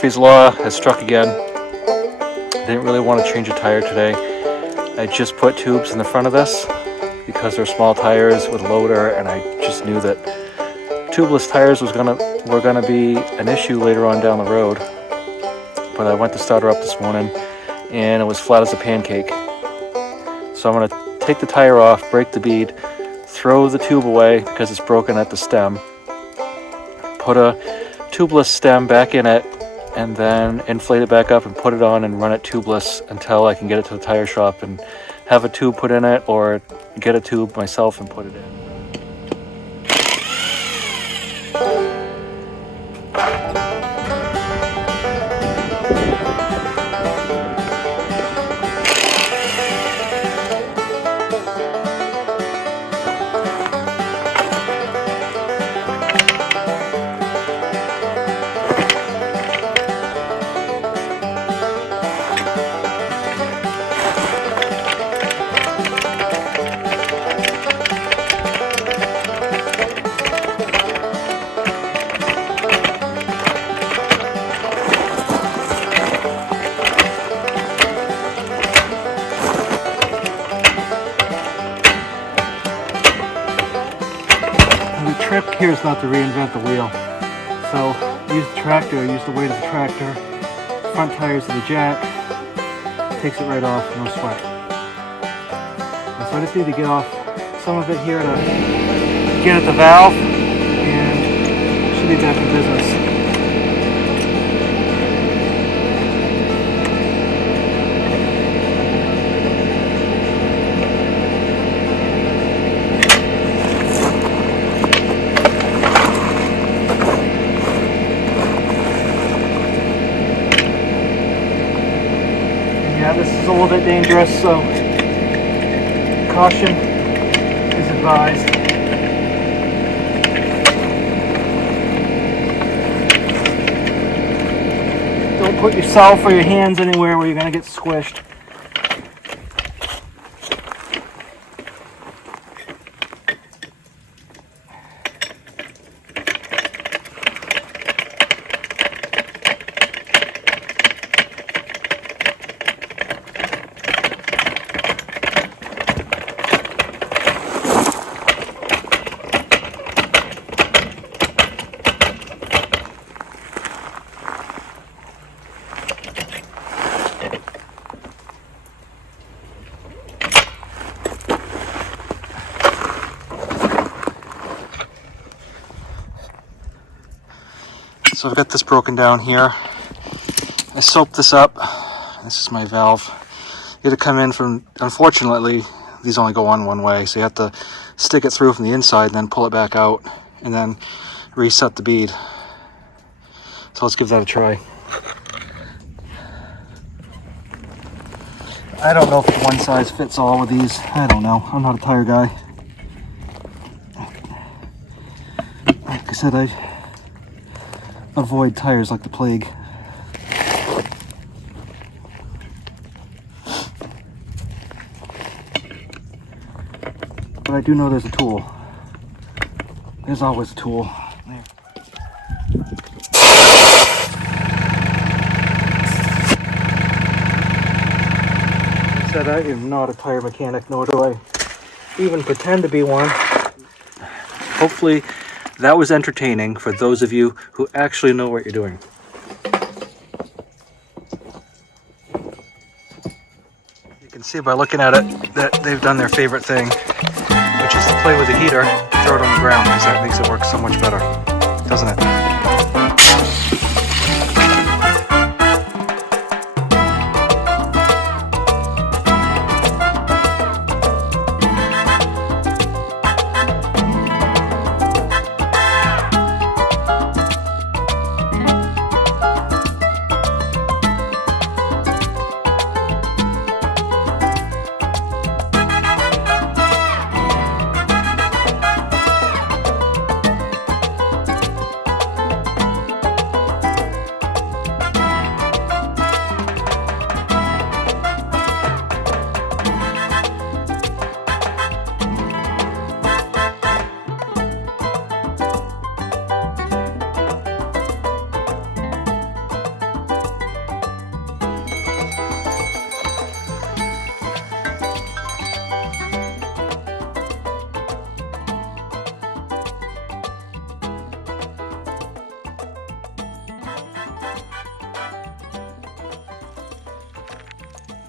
Murphy's Law has struck again. Didn't really want to change a tire today. I just put tubes in the front of this because they're small tires with a loader, and I just knew that tubeless tires were gonna be an issue later on down the road. But I went to start her up this morning and it was flat as a pancake. So I'm gonna take the tire off, break the bead, throw the tube away because it's broken at the stem, put a tubeless stem back in it, and then inflate it back up and put it on and run it tubeless until I can get it to the tire shop and have a tube put in it, or get a tube myself and put it in. The trick here is not to reinvent the wheel. So use the tractor, use the weight of the tractor, front tires of the jack, takes it right off, no sweat. And so I just need to get off some of it here to get at the valve, and should be back in business. Yeah, this is a little bit dangerous, so caution is advised. Don't put yourself or your hands anywhere where you're going to get squished. So I've got this broken down here. I soaped this up. This is my valve. You had to come in from, unfortunately, these only go on one way, so you have to stick it through from the inside and then pull it back out and then reset the bead. So let's give that a try. I don't know if one size fits all with these. I don't know. I'm not a tire guy. Like I said, I avoid tires like the plague. But I do know there's a tool. There's always a tool. There. Like I said, I am not a tire mechanic, nor do I even pretend to be one. Hopefully that was entertaining for those of you who actually know what you're doing. You can see by looking at it that they've done their favorite thing, which is to play with the heater, throw it on the ground, because that makes it work so much better, doesn't it?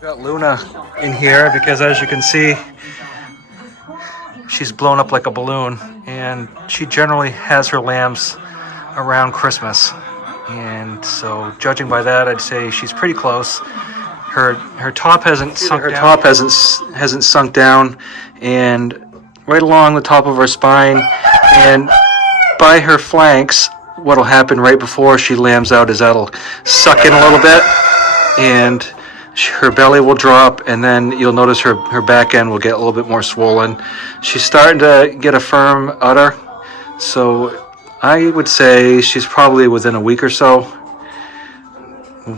Got Luna in here because, as you can see, she's blown up like a balloon, and she generally has her lambs around Christmas. And so, judging by that, I'd say she's pretty close. Her top hasn't sunk down. Her top hasn't sunk down, and right along the top of her spine, and by her flanks, what'll happen right before she lambs out is that'll suck in a little bit, and her belly will drop, and then you'll notice her back end will get a little bit more swollen. She's starting to get a firm udder, so I would say she's probably within a week or so,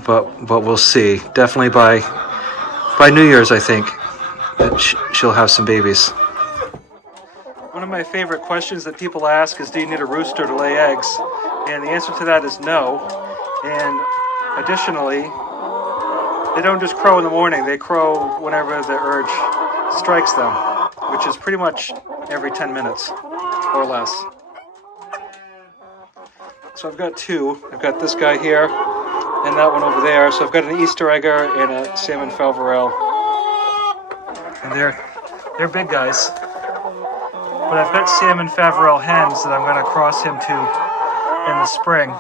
but we'll see. Definitely by New Year's, I think that she'll have some babies. One of my favorite questions that people ask is, do you need a rooster to lay eggs? And the answer to that is no. And additionally, they don't just crow in the morning, they crow whenever the urge strikes them, which is pretty much every 10 minutes or less. So I've got two. I've got this guy here and that one over there. So I've got an Easter egger and a salmon falvarel. And they're big guys. But I've got salmon falvarel hens that I'm going to cross him to in the spring.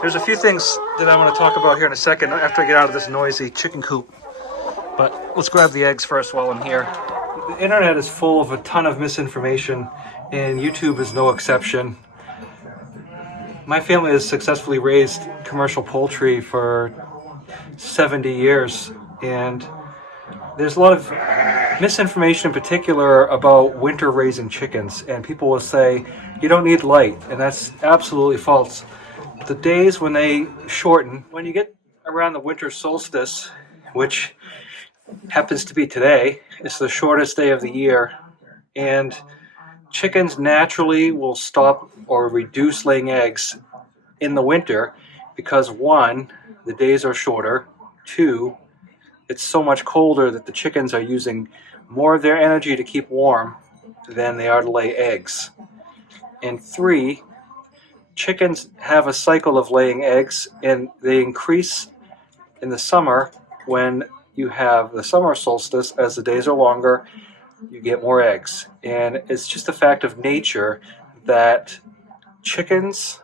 There's a few things that I want to talk about here in a second after I get out of this noisy chicken coop. But let's grab the eggs first while I'm here. The internet is full of a ton of misinformation, and YouTube is no exception. My family has successfully raised commercial poultry for 70 years, and there's a lot of misinformation in particular about winter raising chickens, and people will say you don't need light, and that's absolutely false. The days when they shorten, when you get around the winter solstice, which happens to be today, it's the shortest day of the year, and chickens naturally will stop or reduce laying eggs in the winter because, one, the days are shorter, two, it's so much colder that the chickens are using more of their energy to keep warm than they are to lay eggs, and three, chickens have a cycle of laying eggs, and they increase in the summer. When you have the summer solstice, as the days are longer, you get more eggs. And it's just a fact of nature that chickens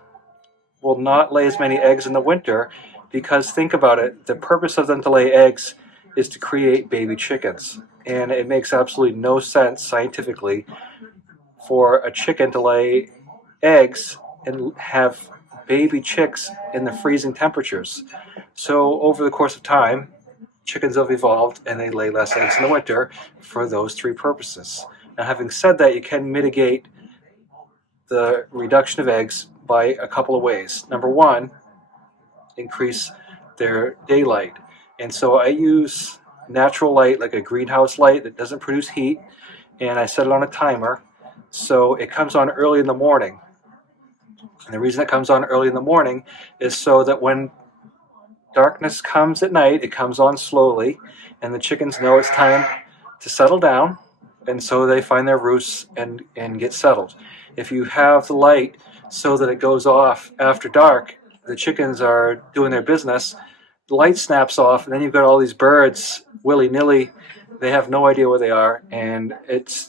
will not lay as many eggs in the winter because, think about it, the purpose of them to lay eggs is to create baby chickens. And it makes absolutely no sense scientifically for a chicken to lay eggs and have baby chicks in the freezing temperatures. So over the course of time, chickens have evolved and they lay less eggs in the winter for those three purposes. Now, having said that, you can mitigate the reduction of eggs by a couple of ways. Number one, increase their daylight. And so I use natural light, like a greenhouse light that doesn't produce heat, and I set it on a timer so it comes on early in the morning. And the reason it comes on early in the morning is so that when darkness comes at night, it comes on slowly, and the chickens know it's time to settle down, and so they find their roosts and get settled. If you have the light so that it goes off after dark, the chickens are doing their business, the light snaps off, and then you've got all these birds willy-nilly. They have no idea where they are, and it's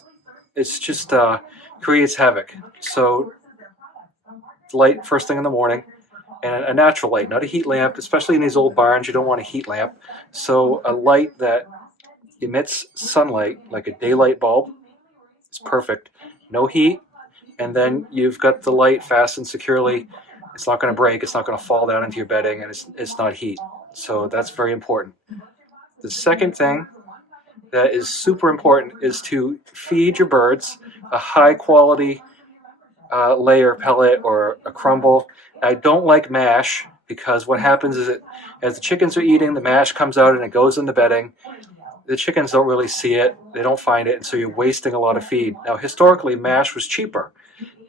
just creates havoc. So light first thing in the morning, and a natural light, not a heat lamp. Especially in these old barns, you don't want a heat lamp. So a light that emits sunlight, like a daylight bulb, is perfect. No heat, and then you've got the light fastened securely. It's not going to break. It's not going to fall down into your bedding, and it's not heat. So that's very important. The second thing that is super important is to feed your birds a high quality layer pellet or a crumble. I don't like mash because what happens is that as the chickens are eating, the mash comes out and it goes in the bedding. The chickens don't really see it, they don't find it, and so you're wasting a lot of feed. Now, historically, mash was cheaper,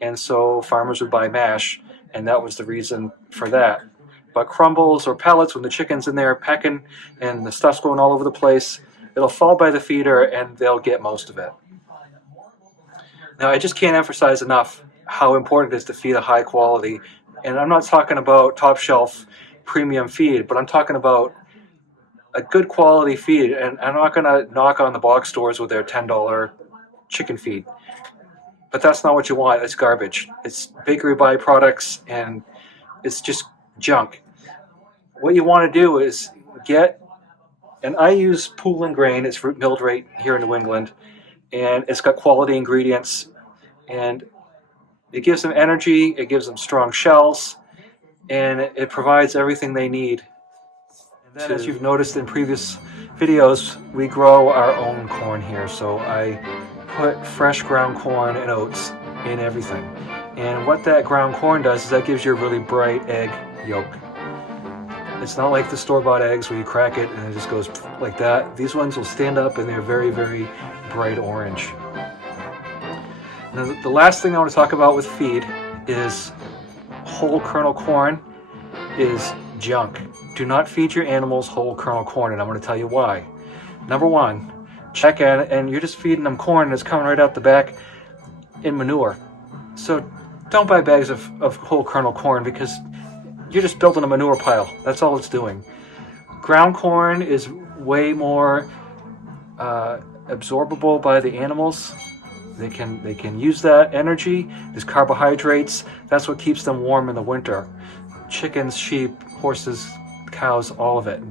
and so farmers would buy mash, and that was the reason for that. But crumbles or pellets, when the chicken's in there pecking and the stuff's going all over the place, it'll fall by the feeder and they'll get most of it. Now, I just can't emphasize enough how important it is to feed a high quality. And I'm not talking about top shelf premium feed, but I'm talking about a good quality feed. And I'm not going to knock on the box stores with their $10 chicken feed, but that's not what you want. It's garbage. It's bakery byproducts, and it's just junk. What you want to do is get, and I use Pool and Grain. It's root milled right here in New England, and it's got quality ingredients, and it gives them energy, it gives them strong shells, and it provides everything they need. And then, as you've noticed in previous videos, we grow our own corn here. So I put fresh ground corn and oats in everything. And what that ground corn does is that gives you a really bright egg yolk. It's not like the store-bought eggs where you crack it and it just goes like that. These ones will stand up and they're very, very bright orange. Now, the last thing I want to talk about with feed is whole kernel corn is junk. Do not feed your animals whole kernel corn, and I'm going to tell you why. Number one, check in, and you're just feeding them corn and it's coming right out the back in manure. So don't buy bags of whole kernel corn, because you're just building a manure pile. That's all it's doing. Ground corn is way more absorbable by the animals. They can use that energy. There's carbohydrates. That's what keeps them warm in the winter. Chickens, sheep, horses, cows, all of it.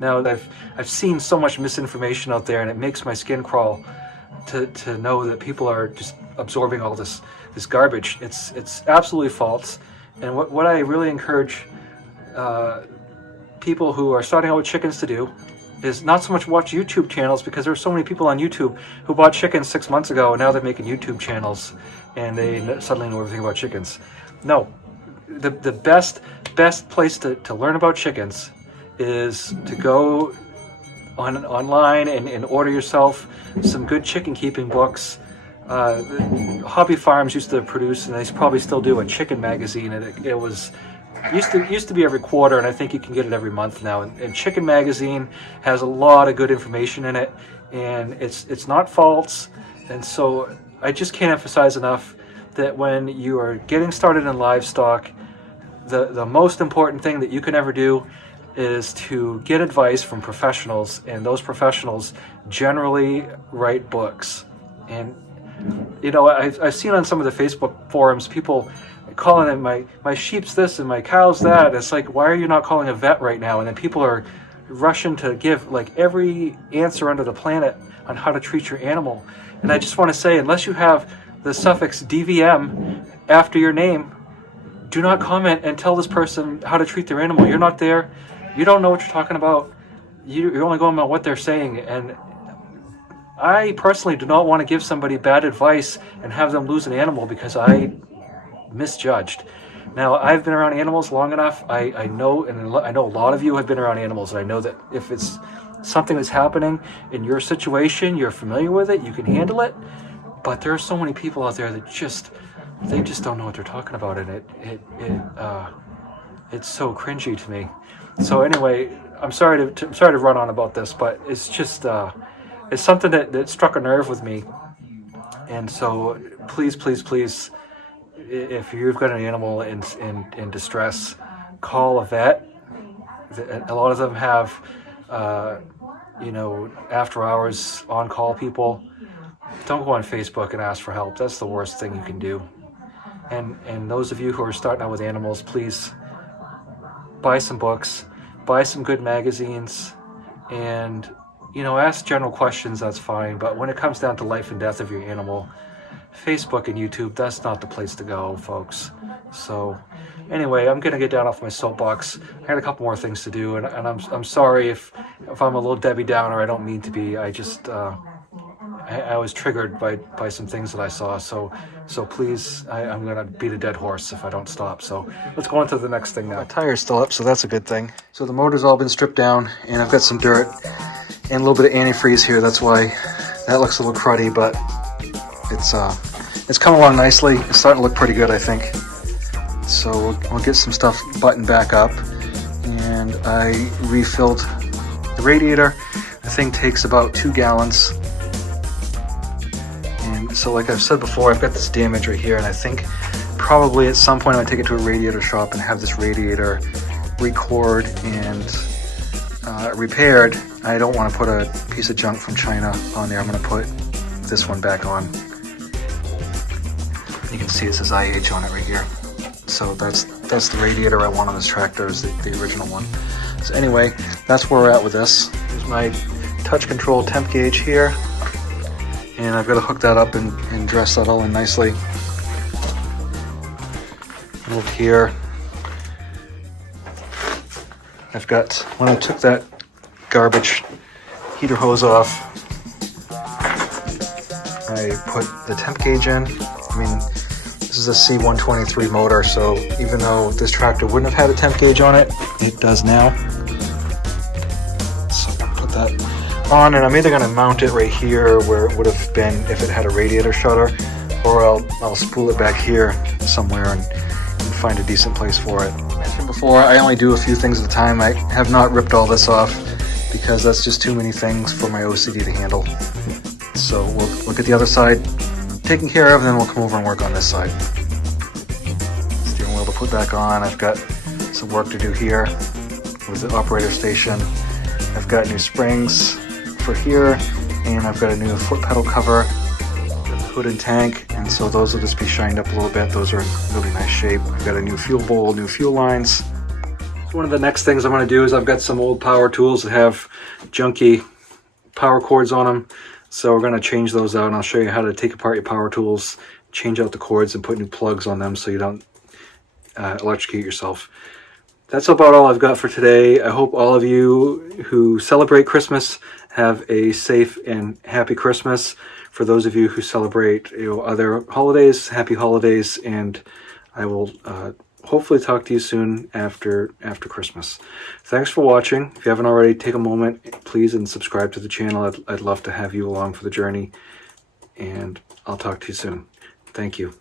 Now I've seen so much misinformation out there, and it makes my skin crawl to know that people are just absorbing all this garbage. It's absolutely false. And what I really encourage people who are starting out with chickens to do is not so much watch YouTube channels, because there are so many people on YouTube who bought chickens 6 months ago and now they're making YouTube channels and they suddenly know everything about chickens. No, the best place to learn about chickens is to go online and order yourself some good chicken keeping books. Hobby Farms used to produce, and they probably still do, a chicken magazine, and it was used to be every quarter, and I think you can get it every month now. And Chicken Magazine has a lot of good information in it, and it's not false. And so I just can't emphasize enough that when you are getting started in livestock, the most important thing that you can ever do is to get advice from professionals, and those professionals generally write books. And you know, I've seen on some of the Facebook forums people calling it my sheep's this and my cow's that. It's like, why are you not calling a vet right now? And then people are rushing to give like every answer under the planet on how to treat your animal. And I just want to say, unless you have the suffix DVM after your name, do not comment and tell this person how to treat their animal. You're not there. You don't know what you're talking about. You're only going by what they're saying. And I personally do not want to give somebody bad advice and have them lose an animal because I misjudged. Now, I've been around animals long enough. I know, and I know a lot of you have been around animals, and I know that if it's something that's happening in your situation, you're familiar with it, you can handle it. But there are so many people out there that they just don't know what they're talking about, and it's so cringy to me. So anyway, I'm sorry to run on about this, but it's just it's something that struck a nerve with me. And so please, if you've got an animal in distress, call a vet. A lot of them have after hours on-call people. Don't go on Facebook and ask for help. That's the worst thing you can do. And those of you who are starting out with animals, please buy some books, buy some good magazines, and ask general questions. That's fine. But when it comes down to life and death of your animal, Facebook and YouTube, that's not the place to go, folks. So anyway, I'm gonna get down off my soapbox. I got a couple more things to do, and I'm sorry if I'm a little Debbie Downer. I don't mean to be. I just I was triggered by some things that I saw. So please, I'm gonna beat a dead horse if I don't stop. So let's go on to the next thing now. My tire's still up, so that's a good thing. So the motor's all been stripped down, and I've got some dirt and a little bit of antifreeze here. That's why that looks a little cruddy, but it's coming along nicely. It's starting to look pretty good, I think. So we'll get some stuff buttoned back up, and I refilled the radiator. The thing takes about 2 gallons. And so like I've said before, I've got this damage right here, and I think probably at some point I'm going to take it to a radiator shop and have this radiator record and repaired, I don't want to put a piece of junk from China on there. I'm going to put this one back on. You can see it says IH on it right here. So that's the radiator I want on this tractor, is the original one. So anyway, that's where we're at with this. Here's my touch control temp gauge here. And I've got to hook that up and dress that all in nicely. And over here, I've got, when I took that garbage heater hose off, I put the temp gauge in. I mean, this is a C123 motor, so even though this tractor wouldn't have had a temp gauge on it, it does now. So I'll put that on, and I'm either going to mount it right here where it would have been if it had a radiator shutter, or I'll spool it back here somewhere and find a decent place for it. As mentioned before, I only do a few things at a time. I have not ripped all this off because that's just too many things for my OCD to handle. So we'll get the other side taken care of, and then we'll come over and work on this side. Steering wheel to put back on. I've got some work to do here with the operator station. I've got new springs for here, and I've got a new foot pedal cover, hood and tank, and so those will just be shined up a little bit. Those are in really nice shape. I've got a new fuel bowl, new fuel lines. So one of the next things I'm going to do is I've got some old power tools that have junky power cords on them. So we're going to change those out, and I'll show you how to take apart your power tools, change out the cords, and put new plugs on them so you don't electrocute yourself. That's about all I've got for today. I hope all of you who celebrate Christmas have a safe and happy Christmas. For those of you who celebrate other holidays, happy holidays, and I will hopefully talk to you soon after Christmas. Thanks for watching. If you haven't already, take a moment, please, and subscribe to the channel. I'd love to have you along for the journey, and I'll talk to you soon. Thank you.